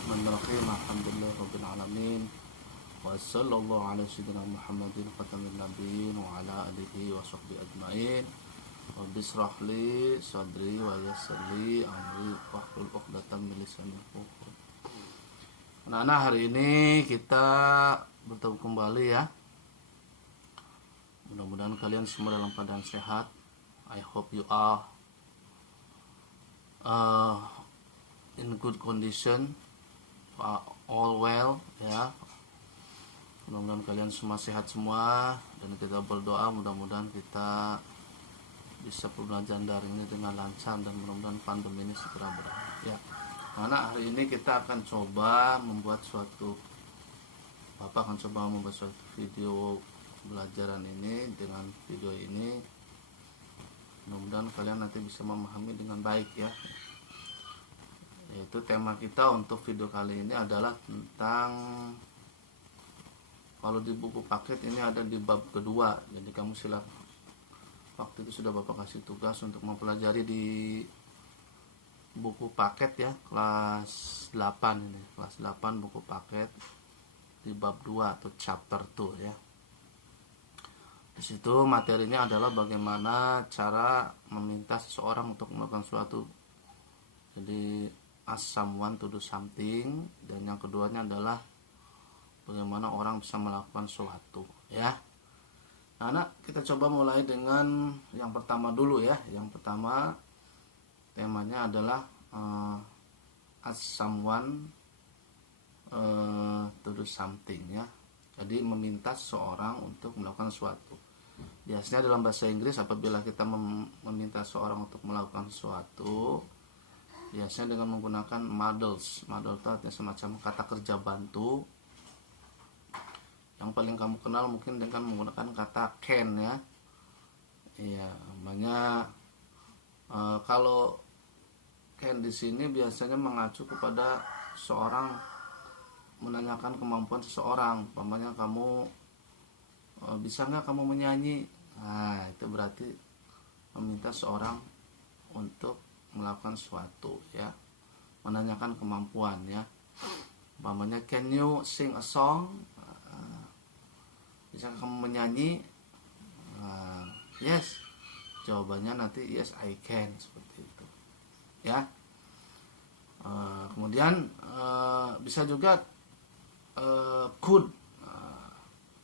Bismillahirrahmanirrahim. Alhamdulillahirabbil alamin. Wa sallallahu ala sayyidina Muhammadin khatamin nabiyyin wa ala alihi wa sahbihi ajmain. Rabbi shrah li sadri wa yassir li amri wahlul 'uqdatam min lisani yafqahu. Anak-anak, hari ini kita bertemu kembali ya. Mudah-mudahan kalian semua dalam keadaan sehat. I hope you are in good condition, all well ya. Mudah-mudahan kalian semua sehat semua, dan kita berdoa mudah-mudahan kita bisa pembelajaran daring ini dengan lancar dan mudah-mudahan pandemi ini segera berakhir ya. Karena hari ini kita akan coba membuat Bapak akan coba membuat suatu video pembelajaran ini. Dengan video ini mudah-mudahan kalian nanti bisa memahami dengan baik ya. Yaitu tema kita untuk video kali ini adalah tentang, kalau di buku paket ini ada di bab kedua. Jadi kamu silakan, waktu itu sudah Bapak kasih tugas untuk mempelajari di buku paket ya, kelas 8 ini, kelas 8 buku paket di bab 2 atau chapter 2 ya. Di situ materinya adalah bagaimana cara meminta seseorang untuk melakukan sesuatu. Jadi ask someone to do something, dan yang keduanya adalah bagaimana orang bisa melakukan sesuatu ya. Nah, kita coba mulai dengan yang pertama dulu ya. Yang pertama temanya adalah ask someone to do something ya. Jadi meminta seseorang untuk melakukan sesuatu. Biasanya dalam bahasa Inggris apabila kita meminta seseorang untuk melakukan sesuatu, biasanya dengan menggunakan models. Model itu artinya semacam kata kerja bantu. Yang paling kamu kenal mungkin dengan menggunakan kata can ya. Iya, namanya kalau can di sini biasanya mengacu kepada seorang menanyakan kemampuan seseorang. Umpamanya kamu bisa nggak kamu menyanyi? Nah, itu berarti meminta seorang untuk melakukan sesuatu ya, menanyakan kemampuan ya. Umpamanya, can you sing a song? Bisa kamu menyanyi? Yes, jawabannya nanti yes I can, seperti itu ya. Kemudian bisa juga could.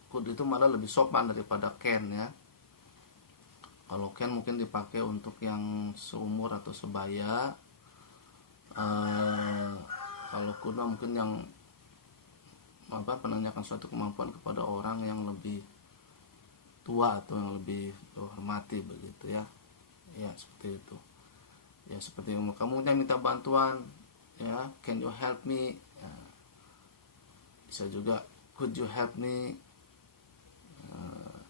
Could itu malah lebih sopan daripada can ya. Kalau can mungkin dipakai untuk yang seumur atau sebaya. Kalau could mungkin yang menanyakan suatu kemampuan kepada orang yang lebih tua atau yang lebih dihormati begitu ya. Ya, seperti itu. Ya, seperti kamu minta bantuan ya, can you help me? Ya. Bisa juga could you help me?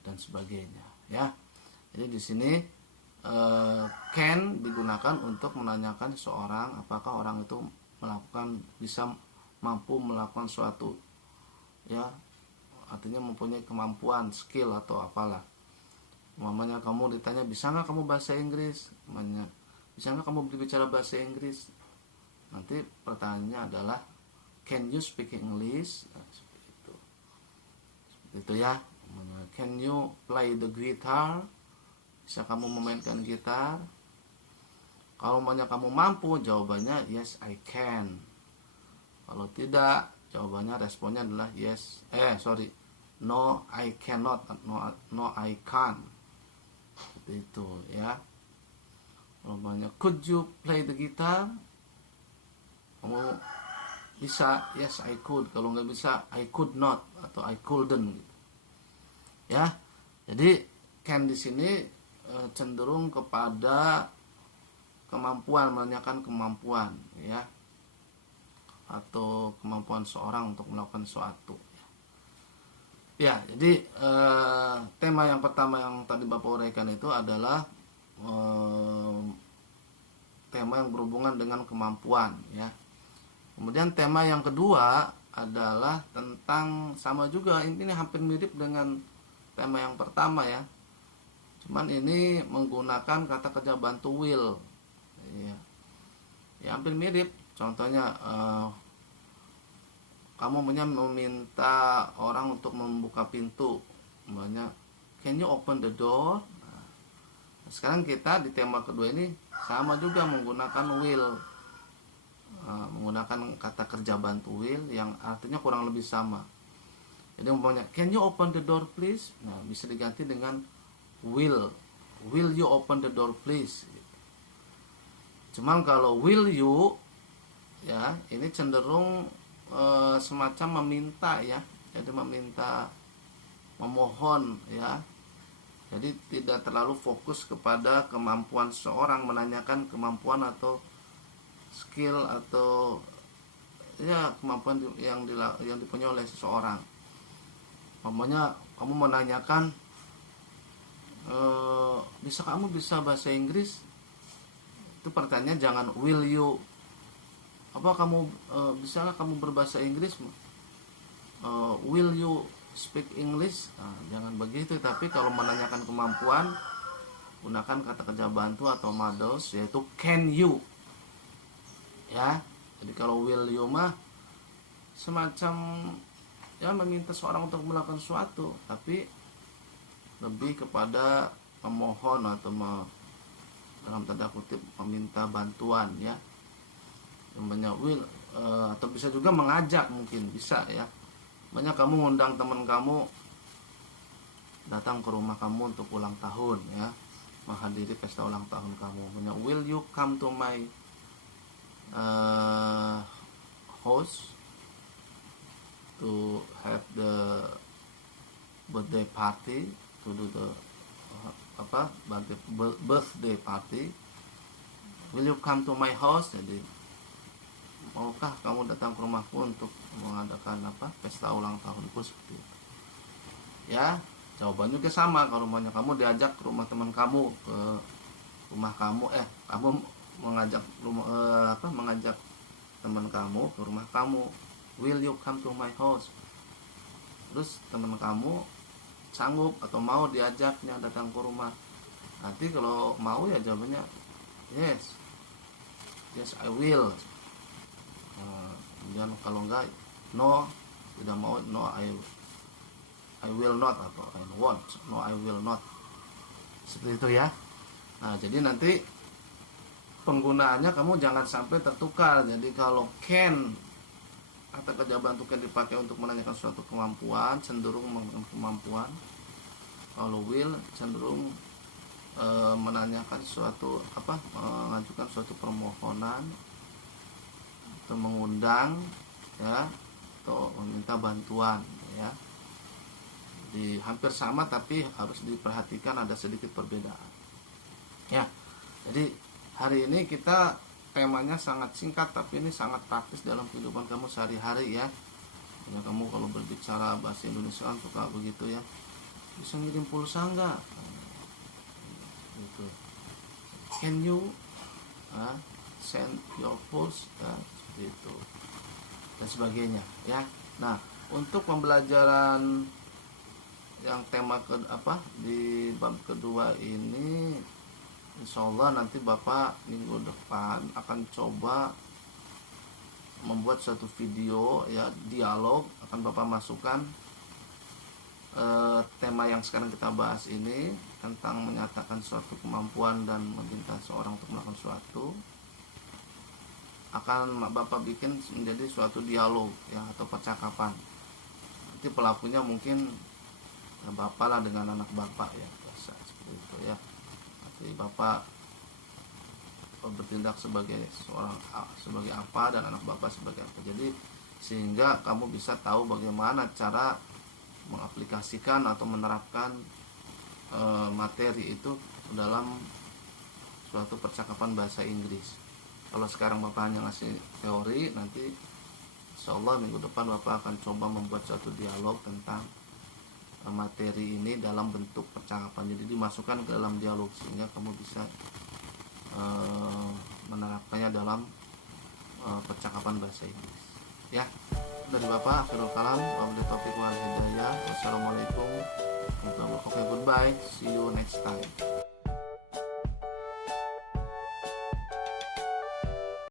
Dan sebagainya ya. Jadi di sini can digunakan untuk menanyakan seseorang apakah orang itu mampu melakukan suatu ya, artinya mempunyai kemampuan, skill atau apalah. Umpamanya kamu ditanya, bisa nggak kamu bahasa Inggris? Bisa nggak kamu berbicara bahasa Inggris? Nanti pertanyaannya adalah can you speak English? Nah, seperti itu ya. Can you play the guitar? Bisa kamu memainkan gitar? Kalau kamu mampu, jawabannya yes I can. Kalau tidak, jawabannya responnya adalah no I cannot, no I can't. Seperti itu ya. Kalau could you play the guitar? Kamu bisa, yes I could. Kalau nggak bisa, I could not atau I couldn't gitu. Ya. Jadi can di sini cenderung kepada kemampuan, menanyakan kemampuan ya, atau kemampuan seorang untuk melakukan sesuatu ya. Jadi tema yang pertama yang tadi Bapak uraikan itu adalah tema yang berhubungan dengan kemampuan ya. Kemudian tema yang kedua adalah tentang, sama juga ini hampir mirip dengan tema yang pertama ya, cuman ini menggunakan kata kerja bantu will ya, hampir mirip. Contohnya kamu meminta orang untuk membuka pintu, umpamanya can you open the door. Nah, sekarang kita di tema kedua ini sama juga menggunakan will, menggunakan kata kerja bantu will yang artinya kurang lebih sama. Jadi umpamanya can you open the door please, nah bisa diganti dengan will you open the door please. Cuman kalau will you ya ini cenderung semacam meminta ya, jadi meminta, memohon ya. Jadi tidak terlalu fokus kepada kemampuan seseorang, menanyakan kemampuan atau skill atau ya kemampuan yang dipunyai oleh seseorang. Umpamanya kamu menanyakan kamu bisa bahasa Inggris, itu pertanyaannya jangan will you, bisalah kamu berbahasa Inggris, will you speak English, nah, jangan begitu. Tapi kalau menanyakan kemampuan gunakan kata kerja bantu atau models, yaitu can you ya. Jadi kalau will you mah semacam ya meminta seorang untuk melakukan sesuatu, tapi lebih kepada memohon atau dalam tanda kutip meminta bantuan ya. Namanya will, atau bisa juga mengajak, mungkin bisa ya. Banyak kamu ngundang teman kamu datang ke rumah kamu untuk ulang tahun ya, menghadiri pesta ulang tahun kamu. Namanya will you come to my house to have the birthday party, to do the birthday party. Will you come to my house? Jadi maukah kamu datang ke rumahku untuk mengadakan pesta ulang tahunku, seperti itu ya. Jawaban juga sama, kalau maunya kamu diajak ke rumah teman kamu, ke rumah kamu, kamu mengajak mengajak teman kamu ke rumah kamu, will you come to my house. Terus teman kamu sanggup atau mau diajaknya datang ke rumah, nanti kalau mau ya jawabannya yes I will. Kemudian kalau enggak no, tidak mau, no I will not, atau I won't, no I will not, seperti itu ya. Nah jadi nanti penggunaannya kamu jangan sampai tertukar. Jadi kalau can, kata kerja bantu can dipakai untuk menanyakan suatu kemampuan, cenderung menanyakan kemampuan. Kalau will cenderung menanyakan suatu mengajukan suatu permohonan atau mengundang ya, atau meminta bantuan ya. Jadi hampir sama, tapi harus diperhatikan ada sedikit perbedaan ya. Jadi hari ini kita temanya sangat singkat, tapi ini sangat praktis dalam kehidupan kamu sehari-hari ya. Ya kamu kalau berbicara bahasa Indonesia kan suka begitu ya, bisa ngirim pulsa enggak gitu. Can you send your pulse ya, seperti itu dan sebagainya ya. Nah untuk pembelajaran yang tema di bab kedua ini, insya Allah nanti Bapak minggu depan akan coba membuat suatu video ya, dialog, akan Bapak masukkan tema yang sekarang kita bahas ini tentang menyatakan suatu kemampuan dan meminta seorang untuk melakukan sesuatu, akan Bapak bikin menjadi suatu dialog ya, atau percakapan. Nanti pelakunya mungkin ya, Bapak lah dengan anak Bapak ya, biasa seperti itu ya. Nanti Bapak bertindak sebagai sebagai apa dan anak Bapak sebagai apa. Jadi sehingga kamu bisa tahu bagaimana cara mengaplikasikan atau menerapkan materi itu dalam suatu percakapan bahasa Inggris. Kalau sekarang Bapak hanya ngasih teori, nanti insya Allah minggu depan Bapak akan coba membuat suatu dialog tentang materi ini dalam bentuk percakapan. Jadi dimasukkan ke dalam dialog sehingga kamu bisa menerapkannya dalam percakapan bahasa Inggris ya. Dari Bapak akhirul kalam, wabillahi taufiq wal hidayah. Wassalamualaikum warahmatullahi wabarakatuh. Goodbye, see you next time.